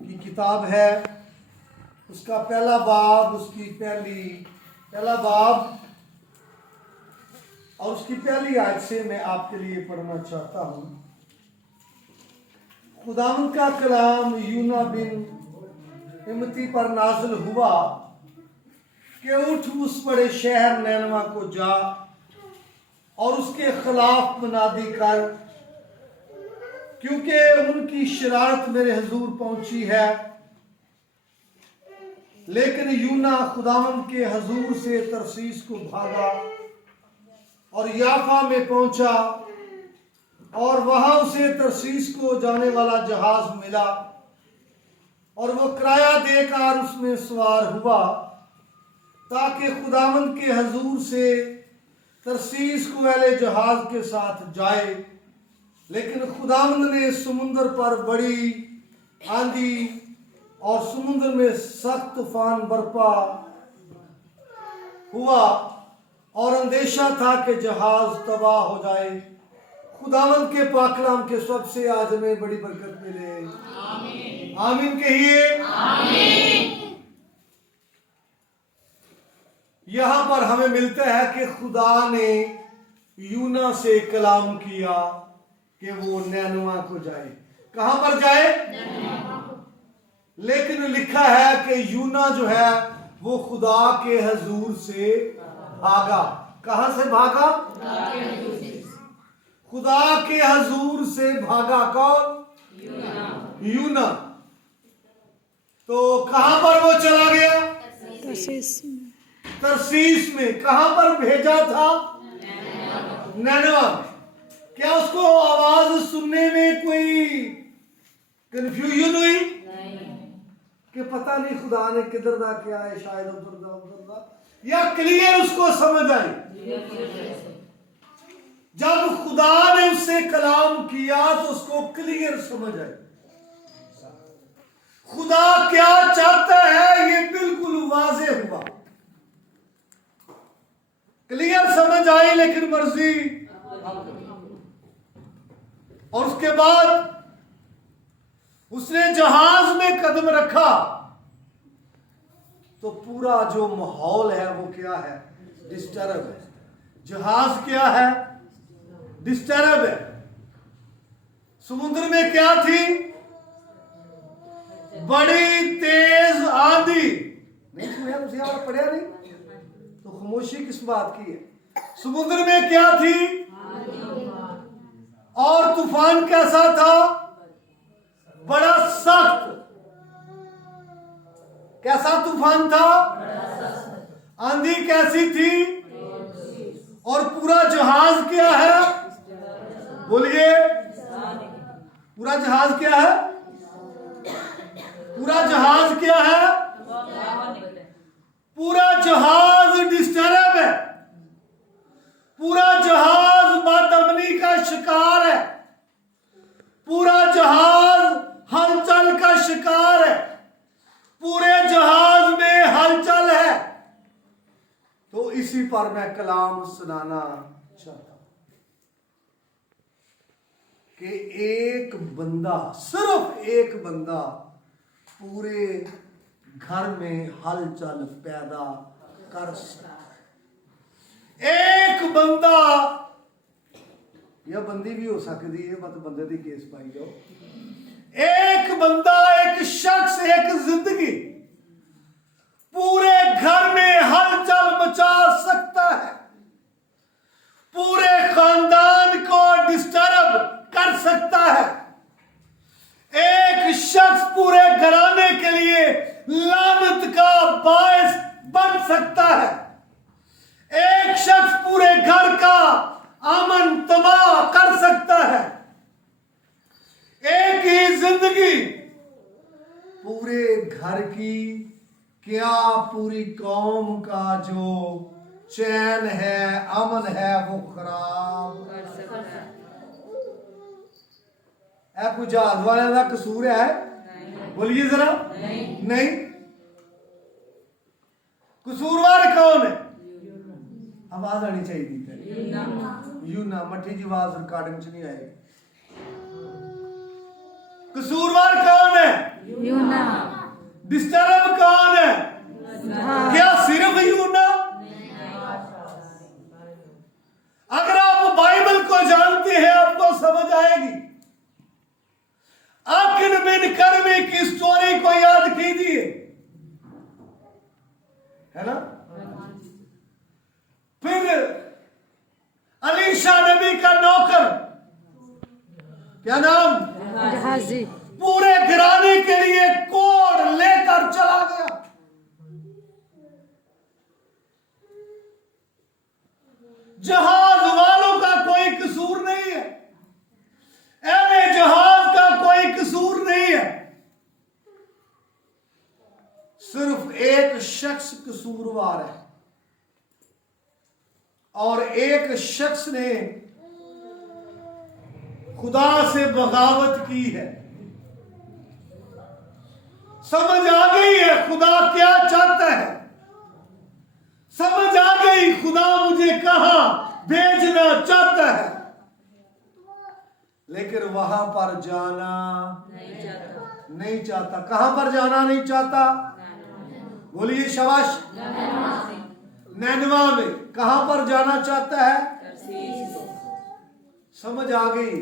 की किताब है, उसका पहला बाब, पहला बाब और उसकी पहली आयत से मैं आपके लिए पढ़ना चाहता हूं। खुदावंद का कलाम यूना बिन इमती पर नाजिल हुआ कि उठ उस बड़े शहर नैनवा को जा और उसके खिलाफ मुनादी कर, क्योंकि उनकी शरारत मेरे हुजूर पहुंची है। लेकिन यूना खुदावंद के हुजूर से तरसीस को भागा और याफा में पहुंचा और वहां उसे तरसीस को जाने वाला जहाज मिला और वो किराया देकर उसमें सवार हुआ ताकि खुदावंद के हुजूर से तरसीस को अहले जहाज के साथ जाए। लेकिन खुदावंद ने समुद्र पर बड़ी आंधी और समुद्र में सख्त तूफान बरपा हुआ और अंदेशा था कि जहाज तबाह हो जाए। खुदावंद के पाकलाम के सबसे आज हमें बड़ी बरकत मिले। आमीन, आमीन कहिए। आमीन। यहां पर हमें मिलता है कि खुदा ने यूना से कलाम किया कि वो नैनवा को जाए। कहां पर जाए? लेकिन लिखा है कि यूना जो है वो खुदा के हुजूर से भागा। कहां से भागा? खुदा के हुजूर से भागा। कौन? यूना। तो कहां पर वो चला गया? तरसीस में। कहां पर भेजा था? नैनवा में। क्या उसको आवाज सुनने में कोई कंफ्यूजन हुई? कि पता नहीं खुदा ने किधर दा क्या है, शायद उधर दा, या क्लियर उसको समझ आई? जब खुदा ने उससे कलाम किया तो उसको क्लियर समझ आई। खुदा क्या चाहता है ये बिल्कुल वाज़े हुआ, क्लियर समझ आई। लेकिन मर्जी। और उसके बाद उसने जहाज में कदम रखा तो पूरा जो माहौल है वो क्या है? डिस्टर्ब है। जहाज क्या है? डिस्टर्ब है। समुद्र में क्या थी? बड़ी तेज आंधी। नहीं सुना? तुझे और पढ़िया नहीं तो खामोशी किस बात की है? समुद्र में क्या थी? और तूफान कैसा था? बड़ा सख्त। कैसा तूफान था? आंधी कैसी थी? और पूरा जहाज क्या है? बोलिए। पूरा जहाज क्या है? पूरा जहाज क्या है? पूरा जहाज डिस्टर्ब है। पूरा जहाज बदअमनी का शिकार है। पूरा जहाज हलचल का शिकार है। पूरे जहाज में हलचल है। तो इसी पर मैं कलाम सुनाना चाहता हूं कि एक बंदा, सिर्फ एक बंदा पूरे घर में हलचल पैदा कर सकता है। एक बंदा, या बंदी भी हो सकती है, मत बंदे दी केस पाई जाओ। एक बंदा, एक शख्स, एक जिंदगी पूरे घर में हलचल मचा सकता है। पूरे खानदान को डिस्टर्ब कर सकता है। एक शख्स पूरे घराने के लिए लानत का बायस बन सकता है। एक शख्स पूरे घर का अमन तबाह कर सकता है। एक ही जिंदगी पूरे घर की, क्या पूरी कौम का जो चैन है, अमन है, वो खराब कर सकता है। कोई जहाज वाले का कसूर है? बोलिए जरा। नहीं। कसूरवार कौन है? आवाज आनी चाहिए। यूना। मठी जी आवाज रिकॉर्डिंग च नहीं आएगी। कसूरवार कौन है? यूना। डिस्टर्ब कौन है? क्या सिर्फ यूना? अगर आप बाइबल को जानते हैं आपको समझ आएगी। आखिर बिन कर्मी की स्टोरी को याद कीजिए, है ना? फिर अलीशा नबी का नौकर, क्या नाम? जहाजी। पूरे घराने के लिए कोड लेकर चला गया। जहाज वालों का कोई कसूर नहीं है, ऐने जहाज का कोई कसूर नहीं है, सिर्फ एक शख्स कसूरवार है, और एक शख्स ने खुदा से बगावत की है। समझ आ गई है खुदा क्या चाहता है, समझ आ गई खुदा मुझे कहां भेजना चाहता है, लेकिन वहां पर जाना नहीं चाहता। कहां पर जाना नहीं चाहता? बोलिए शाबाश। नैनवा में। कहां पर जाना चाहता है? समझ आ गई।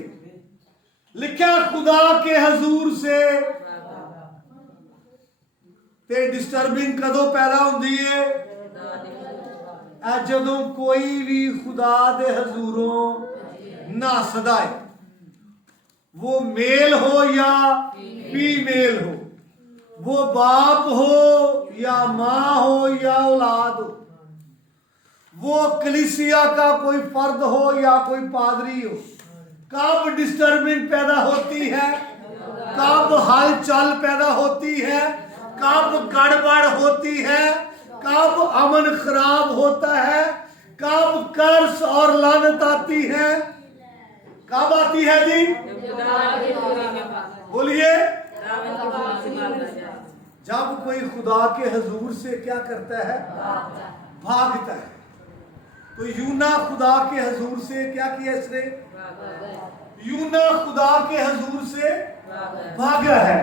लिखा खुदा के हजूर से ते डिस्टर्बिंग कदों पैदा होती है? जदों कोई भी खुदा दे हजूरों नसदा है, वो मेल हो या फीमेल हो, वो बाप हो या माँ हो या औलाद हो, वो कलीसिया का कोई फर्द हो या कोई पादरी हो, कब डिस्टर्बिंग पैदा होती है, कब हलचल पैदा होती है, कब गड़बड़ होती है, कब अमन खराब होता है, कब कर्स और लानत आती है, कब आती है जी? बोलिए। जब कोई खुदा के हजूर से क्या करता है? भागता है। तो यूना खुदा के हजूर से क्या किया इसने? यूना खुदा के हजूर से भागा है,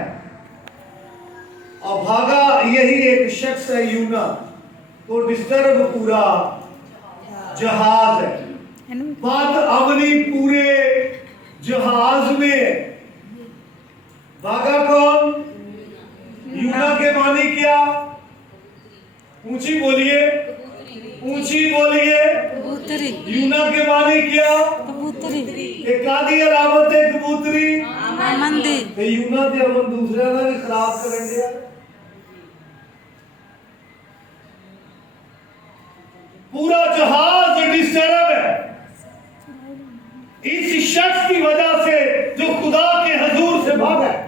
और भागा यही एक शख्स है यूना। तो डिस्टर्ब पूरा जहाज है, बद अमनी पूरे जहाज में। भागा कौन? यूना के मानी क्या? ऊंची बोलिए, ऊंची बोलिए। कबूतरी। यूना के मानी क्या? कबूतरी। एक आदि अलामत है कबूतरी। अमन दी। यूना ते अमन दूसरे का भी खराब करेंगे। पूरा जहाज डिस्टर्ब है इस शख्स की वजह से जो खुदा के हजूर से भागा है,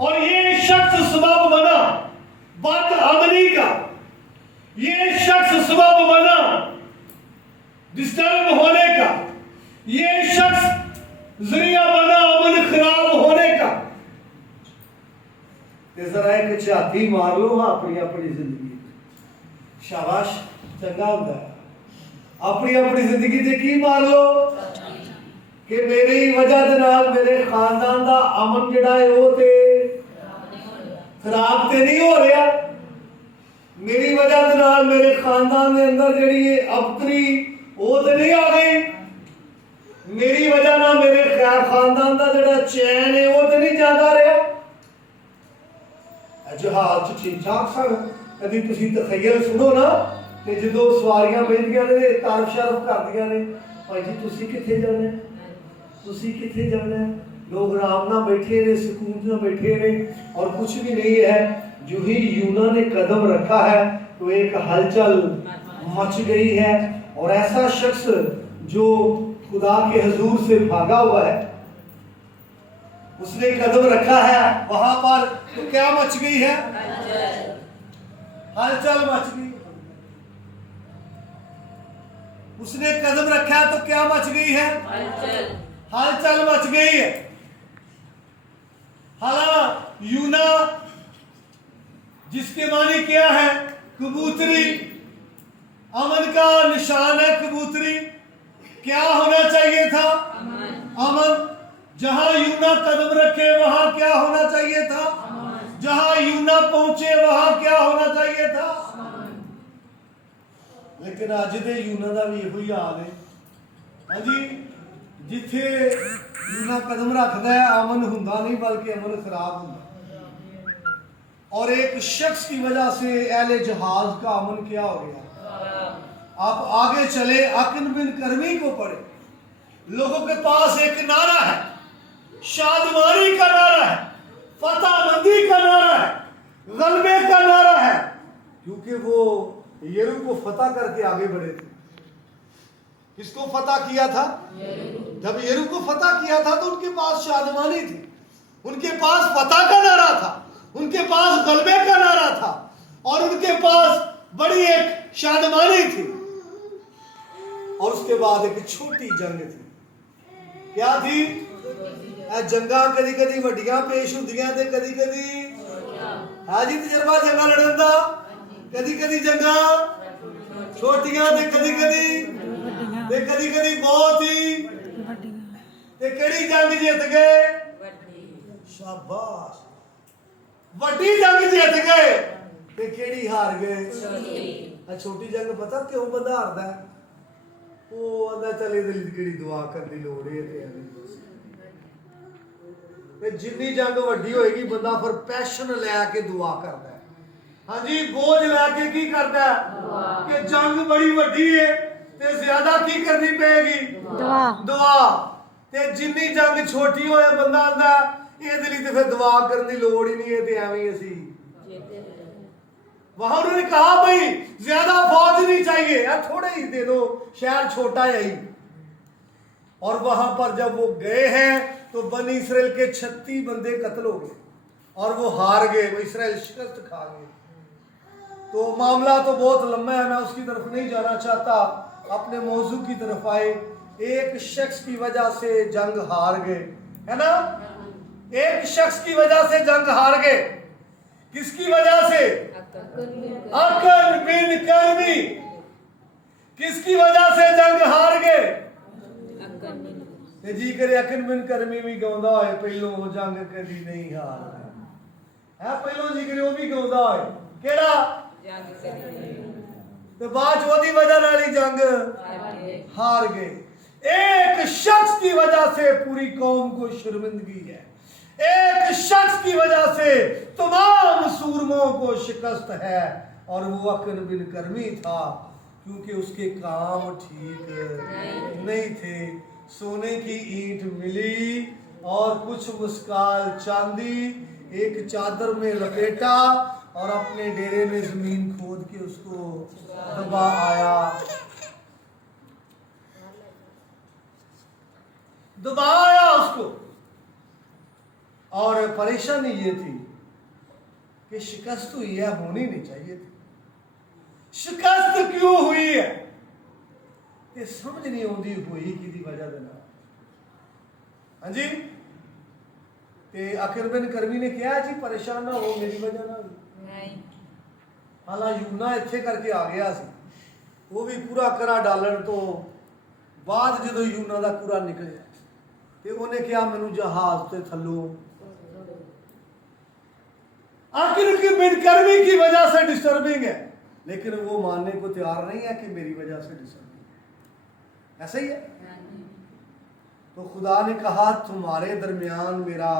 और ये शख्स सबब बना बद अमनी का, ये शख्स सबब बना डिस्टर्ब होने का, ये शख्स जरिया बना अमन खराब होने का। जरा एक झाती मार लो हाँ अपनी अपनी जिंदगी। शाबाश, चंगा होता है। अपनी अपनी जिंदगी से की मार लो कि मेरी वजह दे नाल मेरे खानदान दा अमन जिहड़ा है वो ते खराब ते नहीं हो रहा, मेरी वजह दे नाल मेरे खानदान दे अंदर जिहड़ी ये अबतरी वो ते नहीं आ गई, मेरी वजह ना मेरे खानदान दा जिहड़ा चैन है वो ते नहीं जाता रहा। जहाज ठीक ठाक सन। कभी तुसीं तखय्युल सुनो ना कि जो सवारियां बहिंदियां ने तारफ शरफ करदियां ने, भाई जी तुसीं कित्थे जाना, तुसीं कित्थे जाना, लोग आराम नाल बैठे ने, सुकून नाल बैठे ने, और कुछ भी नहीं है। जो ही यूना ने कदम रखा है तो एक हलचल मच गई है, और ऐसा शख्स जो खुदा के हजूर से भागा हुआ है, उसने कदम रखा है वहां पर, तो क्या मच गई है? हलचल मच गई। उसने कदम रखा है तो क्या मच गई है? हलचल मच गई है। हालांकि यूना जिसके माने क्या है? कबूतरी। अमन का निशान है कबूतरी। क्या होना चाहिए था? अमन। जहां यूना कदम रखे वहां क्या होना चाहिए था? लेकिन अज दे यूना का भी यही हाल है। हाँ जी, जिथे यूना कदम रखता है अमन हुंदा नहीं बल्कि अमन खराब होता। और एक शख्स की वजह से अहले जहाज का अमन क्या हो गया। आप आगे चले, अकन बिन करमी को पढ़े। लोगों के पास एक नारा है, शादमारी का नारा है, फतहमंदी का नारा है, गलबे का नारा है, क्योंकि वो यरूब को फतह करके आगे बढ़े थे। किसको फतह किया था? जब यरूब को फतह किया था तो उनके पास शादमानी थी, उनके पास फतह का नारा था, उनके पास गलबे का नारा था, और उनके पास बड़ी एक शादमानी थी। और उसके बाद एक छोटी जंग थी। क्या थी? जंगा कदी कदी वड्डियां पेश होंदियां ते कदी कदी है जी तजर्बा जंगा लड़न दा, कदी कदी जंगा छोटियां ते कदी कदी बहुत ही। ते केड़ी जंग जीत गए? शाबाश, वड्डी जंग जीत गए। ते केड़ी हार गए? छोटी जंग पता क्यों बंदा हारदा है? वो आंदा चल इहदे लई केड़ी दुआ करन दी लोड़ है। ते जिन्नी जंग वड्डी होएगी बंदा फिर पैशन लैके दुआ करता है। हाँ जी, बोझ लैके की करता है कि जंग बड़ी वड्डी है ते ज्यादा की करनी पेगी? दुआ। ते जिन्नी जंग छोटी होए बंदा आंदा इहदे लई ते फिर दुआ करन दी लोड़ ही नहीं है, ते एवें असी। वहां उन्होंने कहा भाई ज्यादा फौज नहीं चाहिए, थोड़े ही दे दो, शहर छोटा है ही। और वहां पर जब वो गए हैं तो बनी इसराइल के 36 बंदे कत्ल हो गए और वो हार गए, वो इसराइल शिकस्त खा गए। तो मामला तो बहुत लंबा है, मैं उसकी तरफ नहीं जाना चाहता, अपने मौजू की तरफ आए। एक शख्स की वजह से जंग हार गए, है ना? एक शख्स की वजह से जंग हार गए। किसकी वजह से? अकन बिन करमी। किसकी वजह से जंग हार गए? जी करे अकन बिन करमी भी गाउंदा है, पहलों वो जंग कदी नहीं हार है। पहलों जी करे वो भी गाउंदा है, केड़ा? तो बाद ओदी वजह नाल ही जंग हार गए। एक शख्स की वजह से पूरी कौम को शर्मिंदगी है, एक शख्स की वजह से तमाम सूरमों को शिकस्त है, और वो अकन बिन करमी था, क्योंकि उसके काम ठीक नहीं थे। सोने की ईंट मिली और कुछ मुस्काल चांदी, एक चादर में लपेटा और अपने डेरे में जमीन खोद के उसको दबा आया। दबाया उसको। और परेशानी ये थी कि शिकस्त हुई है, होनी नहीं चाहिए थी। शिकस्त क्यों हुई है ये समझ नहीं आती, हुई की वजह दे नाल। हाँ जी, ते आखिर बिन करमी ने कहा जी परेशान ना हो, मेरी वजह ना नहीं। हालांकि यूना इत्थे करके आ गया सी, वो भी पूरा करा डालन तो बाद जो यूना का पूरा निकलिया ते उन्हें कहा मैनू जहाज से थलो आखिर की बिन करमी की वजह से डिस्टर्बिंग है, लेकिन वो मानने को तैयार नहीं है कि मेरी वजह से डिस्टर्बिंग है। ऐसा ही है। तो खुदा ने कहा तुम्हारे दरमियान मेरा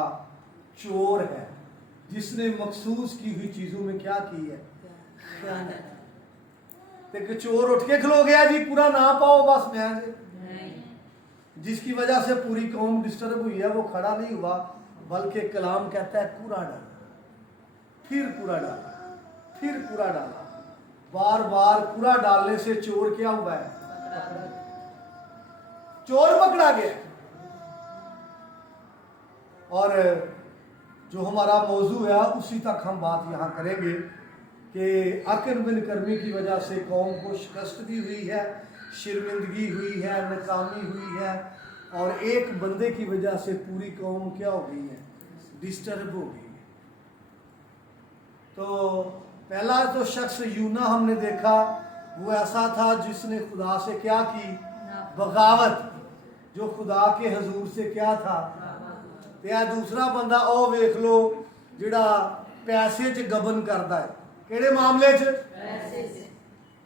चोर है जिसने मखसूस की हुई चीजों में क्या की है, खयानत। चोर उठ के खलो गया जी, पूरा ना पाओ बस मैं, जिसकी वजह से पूरी कौम डिस्टर्ब हुई है। वो खड़ा नहीं हुआ, बल्कि कलाम कहता है कूड़ा डाला, फिर कूड़ा डाला, फिर कूड़ा डाला। बार बार कूड़ा डालने से चोर क्या हुआ है? चोर पकड़ा गया। और जो हमारा मौजू है उसी तक हम बात यहाँ करेंगे कि अकन बिन करमी की वजह से कौम को शिकस्त भी हुई है, शर्मिंदगी हुई है, नाकामी हुई है, और एक बंदे की वजह से पूरी कौम क्या हो गई है? डिस्टर्ब हो गई है। तो पहला तो शख्स यूना हमने देखा, वो ऐसा था जिसने खुदा से क्या की? बगावत। जो खुदा के हजूर से क्या था? ते दूसरा बंदा ओ वेख लो जिहड़ा पैसे च गबन करता है। केड़े मामले च?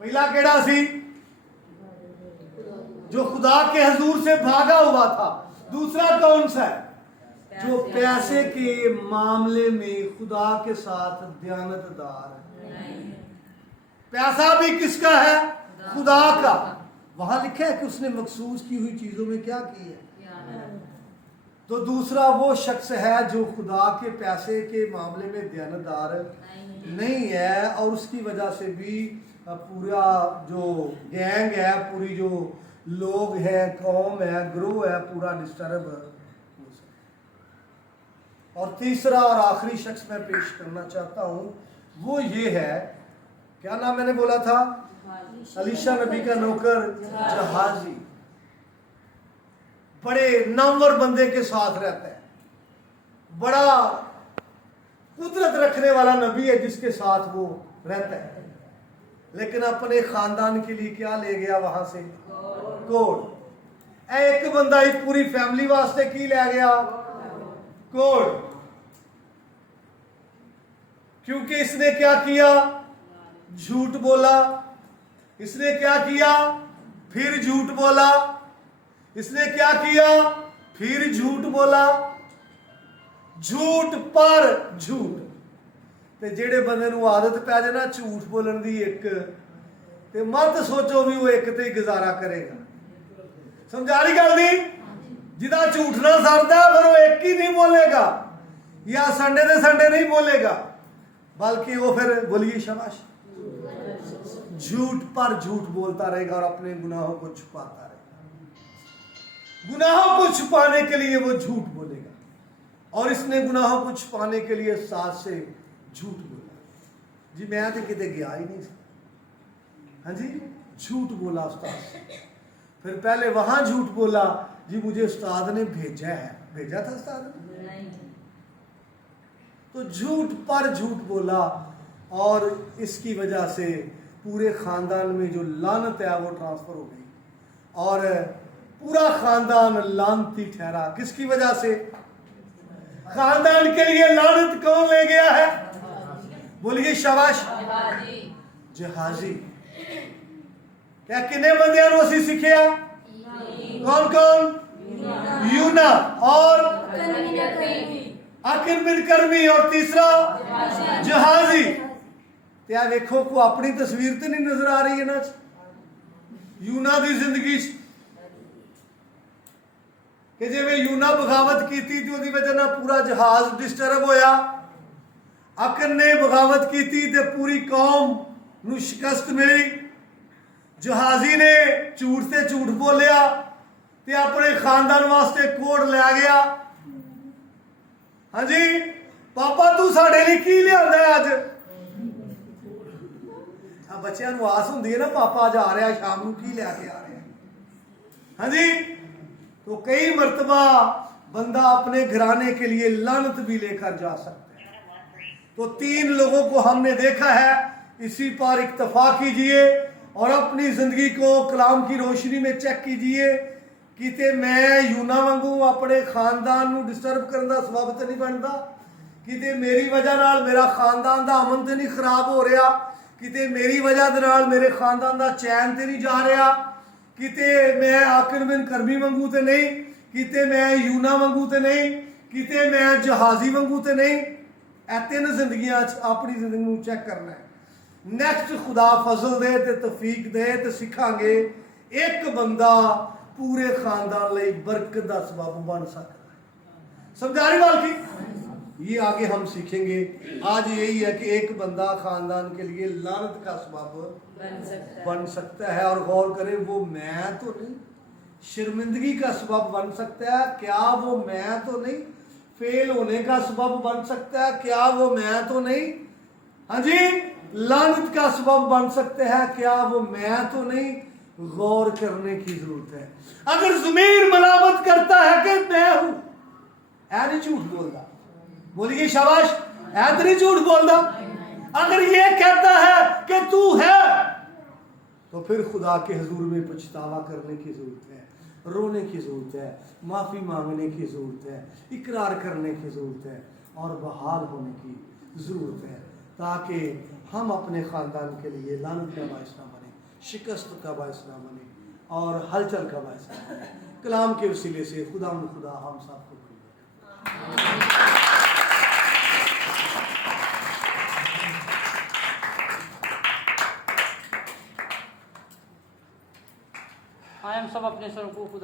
पहला केड़ा सी? जो खुदा के हजूर से भागा हुआ था। दूसरा कौन सा है? जो पैसे के मामले में खुदा के साथ दयानतदार है। पैसा भी किसका है? खुदा का। वहां लिखा है कि उसने मखसूस की हुई चीजों में क्या की है। तो दूसरा वो शख्स है जो खुदा के पैसे के मामले में दयानतदार नहीं है, और उसकी वजह से भी पूरा जो गैंग है, पूरी जो लोग है, कौम है, ग्रोह है, पूरा डिस्टर्ब हो सकता। और तीसरा और आखिरी शख्स मैं पेश करना चाहता हूं, वो ये है, क्या नाम मैंने बोला था? अलीशा नबी का नौकर जहाजी। बड़े नामवर बंदे के साथ रहता है, बड़ा कुदरत रखने वाला नबी है जिसके साथ वो रहता है, लेकिन अपने खानदान के लिए क्या ले गया वहां से? कोड। एक बंदा ही पूरी फैमिली वास्ते की ले गया? कोड। क्योंकि इसने क्या किया? झूठ बोला। इसने क्या किया? फिर झूठ बोला। इसने क्या किया? फिर झूठ बोला। झूठ पर झूठ। ते जेड़े बंदे नूं आदत पै जाए ना झूठ बोलण दी एक, ते मत सोचो भी वो एक ते ही गुजारा करेगा। समझा रही गल दी? जिदा झूठ ना सरदा फिर वो एक ही नहीं बोलेगा, या संडे दे संडे नहीं बोलेगा, बल्कि वो फिर बोलिए शाबाश झूठ पर झूठ बोलता रहेगा और अपने गुनाहों को छुपाता रहेगा। गुनाहों को छुपाने के लिए वो झूठ बोलेगा, और इसने गुनाहों को छुपाने के लिए सास से झूठ बोला। जी मैं तो किते गया ही नहीं। हाँ जी, झूठ बोला उस्ताद से। फिर पहले वहां झूठ बोला, जी मुझे उस्ताद ने भेजा है। भेजा था उस्ताद ने? तो झूठ पर झूठ बोला, और इसकी वजह से पूरे खानदान में जो लानत है वो ट्रांसफर हो गई, और पूरा खानदान लानती ठहरा। किसकी वजह से? खानदान के लिए लानत कौन ले गया है? बोलिए शाबाश। जहाजी। क्या किन्ने बंदियां नूं असीं सिखिया? कौन कौन? यूना और आकिर बिन करमी, और तीसरा जहाजी। क्या वेखो को अपनी तस्वीर तो नहीं नजर आ रही है ना यूना की जिंदगी कि जिवें यूना बगावत की थी तो वजह ना पूरा जहाज डिस्टर्ब होया। अकर ने बगावत की थी तो पूरी कौम नूं शिकस्त मिली। जहाजी ने झूठ से झूठ बोलिया ते अपने खानदान वास्ते कोड लै गया। हाँ जी, पापा तू साडे लई की लिआंदा है अज? बच्चों को आस होंदी है ना, पापा अज आ रहा शाम को की लैके आ रहा। हाँ जी, तो कई मरतबा बंदा अपने घराने के लिए लानत भी लेकर जा सकता है। तो 3 लोगों को हमने देखा है, इसी पर इक्तफा कीजिए और अपनी जिंदगी को कलाम की रोशनी में चेक कीजिए। किते मैं यूना वांगू अपने खानदान को डिस्टर्ब करने का सबब तो नहीं बनता, किते मेरी वजह नाल मेरा खानदान का अमन तो नहीं खराब हो रहा, किते मेरी वजह नाल मेरे खानदान का चैन तो नहीं जा रहा, किते मैं आकिर बिन करमी वांगू तो नहीं, किते मैं यूना वांगू तो नहीं, किते मैं जहाजी वांगू तो नहीं। ए 3 जिंदगियां अपनी जिंदगी को चेक करना है। नैक्सट खुदा फजल दे ते तौफीक दे तो सीखांगे एक बंदा पूरे खानदान लई बरकत का सबब बन सकता है। समझा रही बात की? ये आगे हम सीखेंगे। आज यही है कि एक बंदा खानदान के लिए लानत का सबब बन सकता है। और गौर करें, वो मैं तो नहीं, शर्मिंदगी का सबब बन सकता है, क्या वो मैं तो नहीं, फेल होने का सबब बन सकता है, क्या वो मैं तो नहीं, हाँ जी, लानत का सबब बन सकते हैं, क्या वो मैं तो नहीं। गौर करने की जरूरत है। अगर ज़मीर मलामत करता है कि मैं हूं, ऐ नहीं झूठ बोलता, बोलिए शाबाश, ऐ तो नहीं झूठ बोलता। अगर ये कहता है कि तू है, तो फिर खुदा के हुजूर में पछतावा करने की जरूरत है, रोने की जरूरत है, माफी मांगने की जरूरत है, इकरार करने की जरूरत है, और बहाल होने की जरूरत है, ताकि हम अपने खानदान के लिए लानत का बायस ना बने, शिकस्त का बायस ना बने, और हलचल का बायस बने। कलाम के वसीले से खुदा हम सबको आए हम सब अपने सर को खुदा